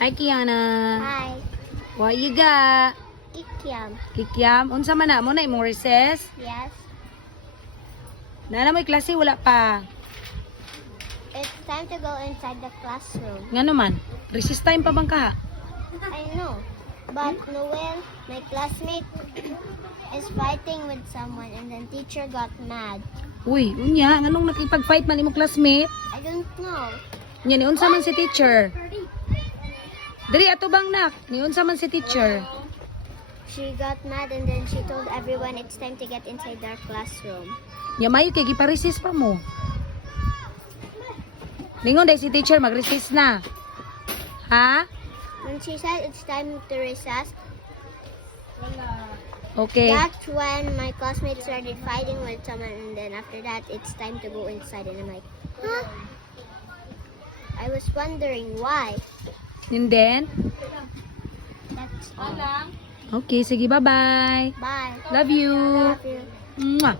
Hi, Kiana. Hi. What you got? Kikiam. Kikiam. Unsa man na mo na imong recess? Yes. Nana mo'y klase wala pa. It's time to go inside the classroom. Ngano man? Recess time pa bang ka? I know. But Noel, my classmate, is fighting with someone and then teacher got mad. Uy, unya, nganong nakipag-fight man imong classmate? I don't know. Nya ni unsa man si teacher? Diri ato bang nak? Ni unsa man si teacher? She got mad and then she told everyone it's time to get inside their classroom. Nya mayo kay gipa-recess pa mo. Ningon dai si teacher mag-recess na. Ha? When she said it's time to recess, Okay. that's when my classmates started fighting with someone and then after that it's time to go inside and I'm like, huh? I was wondering why. And then? That's all. Okay, sige, bye-bye. Bye. Love you. Love you. Mwah.